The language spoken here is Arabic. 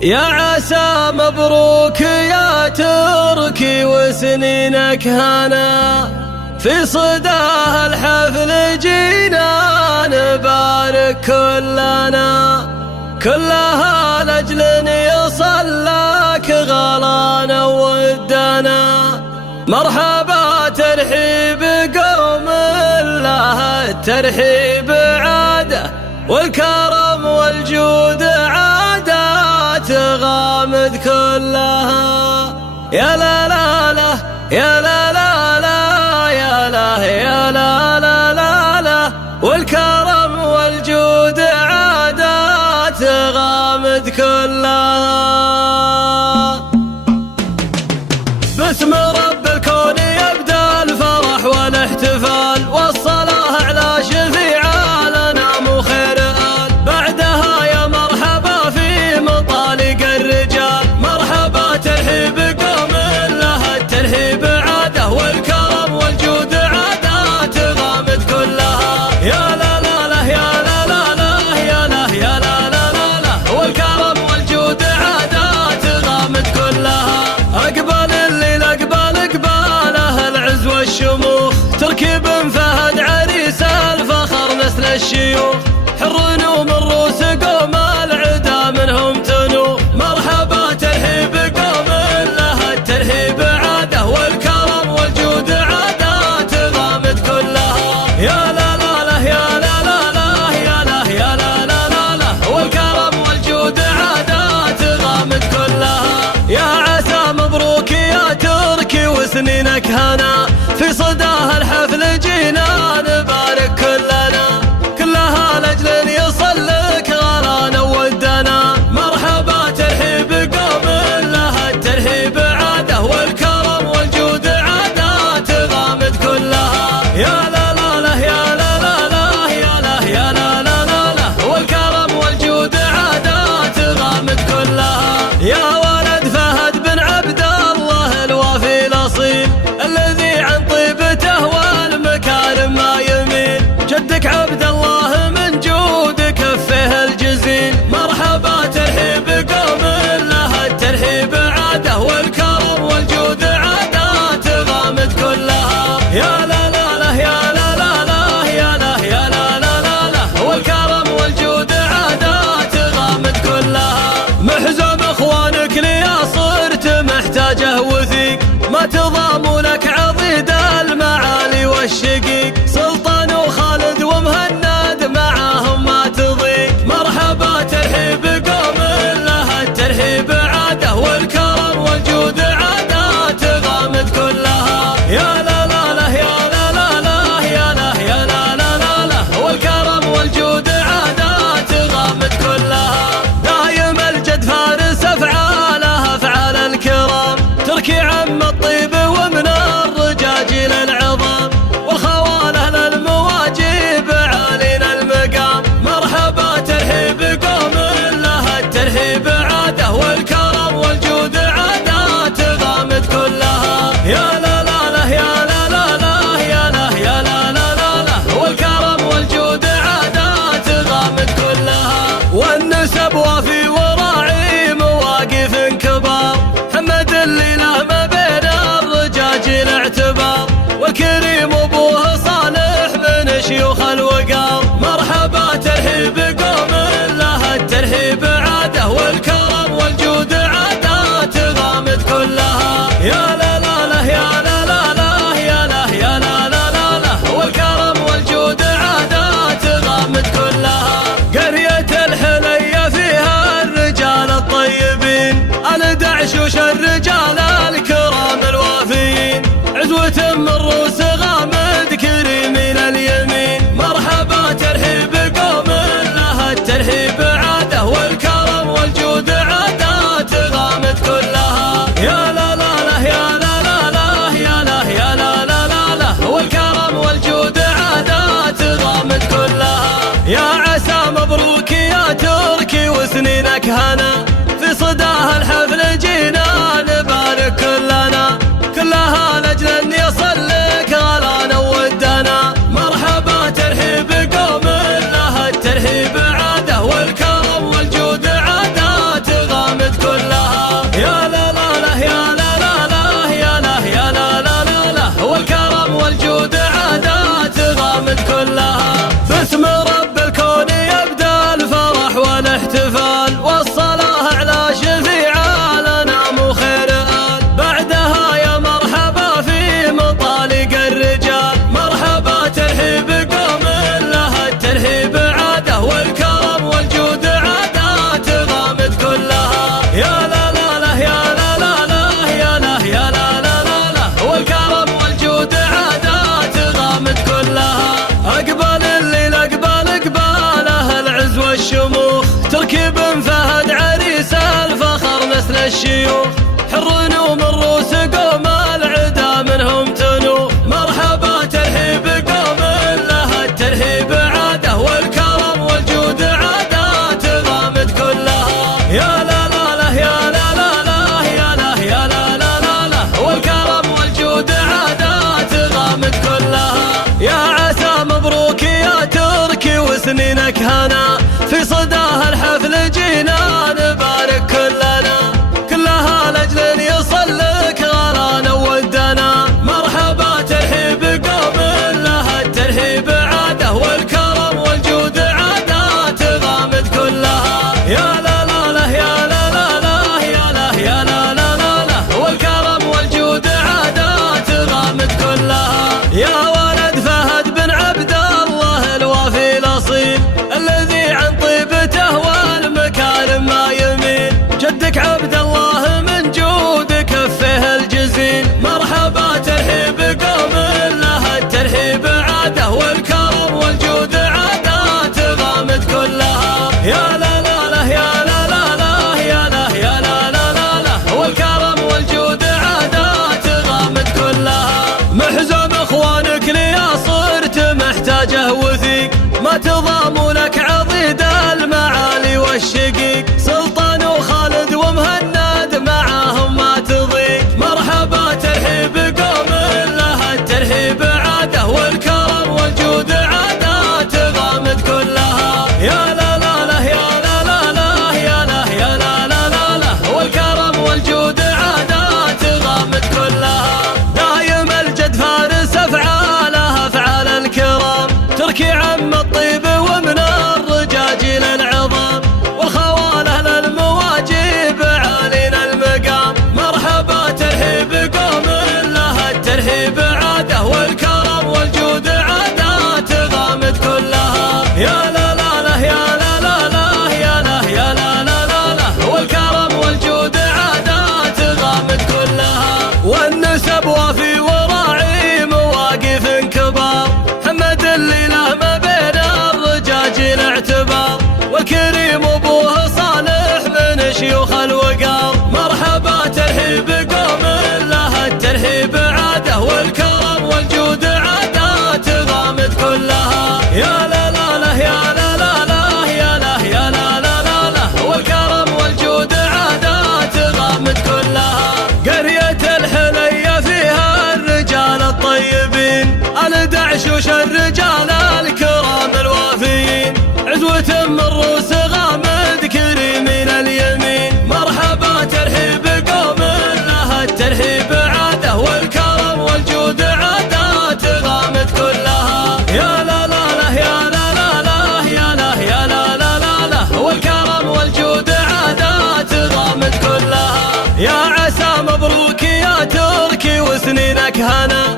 يا عسى مبروك يا تركي وسنينك هنا، في صداه الحفل جينا نبارك كلها لأجل يصل لك غلانا ودنا. مرحبا ترحيب قوم الله الترحيب عاده، والكرم والجود عادات غامد كلها. يا لا لا لا يا لا لا لا يا لا يا لا لا لا لا، والكرم والجود عادات غامد كلها. باسم رب الكون يبدأ الفرح والاحتفال، والصلاة على شفيع الأنام وخير آل. بعدها يا مرحبا في مطالق الرجال، مرحبا ترحيب قوم لها الترحيب عاده، والكرم والجود عادات غامد كلها. يا لا لا لا يا لا لا لا يا لا يا لا لا لا لا، والكرم والجود عادات غامد كلها. أقبل الليل أقباله العز والشموخ، تركب فهد عريس الفخر نسل الشيوخ، حر من روس قوم العدا منهم تنو. مرحبا ترحيب قوم لها الترحيب عاده، والكرم والجود عادات غامد كلها. يا لا لا لا يا لا لا لا يا لا يا لا لا لا لا، والكرم والجود عادات غامد كلها. يا عسى مبروك يا تركي وسنينك هنا، في صداه الحفل جينا نبارك كلها لأجل يصل لك غلانا ودنا. مرحبا ترحيب قوم لها الترحيب عاده، والكرم والجود عادات غامد كلها. يا لا لا لا يا لا لا لا يا لا يا لا لا لا لا، والكرم والجود عادات غامد كلها. يا ولد فهد بن عبد الله الوافي الأصيل، الذي عن طيبته والمكارم ما يميل، جدك عبد الله من جود كفه الجزيل. مرحبا ترحيب قوم لها الترحيب عاده، والكرم والجود عادات غامد كلها. يا لا لا لا يا لا لا لا يا لا يا لا لا لا لا، والكرم والجود عادات غامد كلها. محزم اخوانك ليا صرت محتاجه وثيق، ما تضام لك عضيد المعالي والشقيق، سلطان وخالد ومهند معاهم ما تضيق. مرحبا ترحيب قوم لها الترحيب عاده، والكرم والجود عادات غامد كلها. يا لا لا لا يا لا لا لا يا لا يا لا لا لا لا، والكرم والجود عادات غامد كلها. دايم الجد فارس افعالها افعال الكرام، تركي عم الطيب ومن الرجاجيل العظام، والخواله للمواجيب عالين المقام. مرحبا ترحيب قوم لها الترحيب عاده، والكرم والجود عادات غامد كلها. يا لا لا لا يا لا لا لا يا لا يا لا لا لا لا، والكرم والجود عادات غامد كلها. والنسب وافي وراعي مواقف كبار، حمد اللي له ما بين الرجاجيل اعتبار، والكريم ابوه صالح من شيوخ الوقار. مرحبا ترحيب قوم لها الترحيب عاده، والكرم والجود عادات غامد كلها. يا لا لا لا يا لا لا لا يا لا يا لا لا لا لا، والكرم والجود عادات غامد كلها. قرية الحلية فيها الرجال الطيبين، الدعشوش الرجال الكرام الوافيين، عزوة من روس غامد كريمين اليمين. مرحبا ترحيب قوم لها الترحيب عاده، والكرم والجود عادات غامد كلها. يا لا لا لا يا لا لا لا يا لا يا لا لا لا لا، والكرم والجود عادات غامد كلها. يا عسى مبروك يا تركي وسنينك هنا، في صداه الحفل جينا نبارك كلها لأجل أن يصل لك غلانا ودنا. مرحبا ترحيب قوم لها الترحيب عاده، والكرم والجود عادات غامد وسنينك هنا، في صداها الحفل جينا نبارك كلنا، كلها لأجل يصلك غلانا ودنا. مرحبا ترحيب قوم لها الترحيب عاده، والكرم والجود عادات غامد كلها. يا لا لا لا يا لا لا لا يا لا يا لا لا لا لا، والكرم والجود عادات غامد كلها. يا ولد فهد بن عبد الله الوافي الأصيل، الذي عن طيبته والمكارم ما يميل، جدك عبد الله من جود كفه الجزيل. مرحبا ترحيب قوم لها الترحيب عاده، والكرم والجود عادات غامد كلها. يا لا لا لا يا لا لا لا يا لا يا لا لا لا لا، والكرم والجود عادات غامد كلها. محزون اخوانك ليا صرت محتاجه وثيق، ما تضامنك عضيد المعالي والشقيق، سلطان وخالد ومهند معاهم ما تضيق. مرحبا ترحيب قوم لها الترحيب عاده، والكرم والجود عادات غامد كلها. يا لا لا لا يا لا لا لا يا لا يا لا لا لا لا، والكرم والجود عادات غامد كلها. دايم الجد فارس افعالها افعال الكرام، تركي عم الطيب ومن الرجاجيل العظام، والخواله للمواجيب عالين المقام. مرحبا ترحيب قوم لها الترحيب عاده، والكرم والجود عادات غامد كلها. يا لا لا لا يا لا لا لا يا لا يا لا لا لا لا، والكرم والجود عادات غامد كلها. والنسب وافي وراعي مواقف كبار، حمد اللي له ما بين الرجاجيل اعتبار، والكريم ابوه صالح من شيوخ الوقار. مرحبا ترحيب قوم لها الترحيب عاده، والكرم والجود عادات غامد كلها. يا لا لا لا يا لا لا لا يا لا يا لا لا لا لا، والكرم والجود عادات غامد كلها. قرية الحلية فيها الرجال الطيبين، الدعشوش الرجال الكرام الوافيين، عزوة من روس غامد كريمين اليمين. مرحبا ترحيب قوم لها الترحيب عاده، والكرم والجود عادات غامد كلها. يا لا لا لا يا لا لا لا يا لا يا لا لا لا لا، والكرم والجود عادات غامد كلها. يا عسى مبروك يا تركي وسنينك هنا،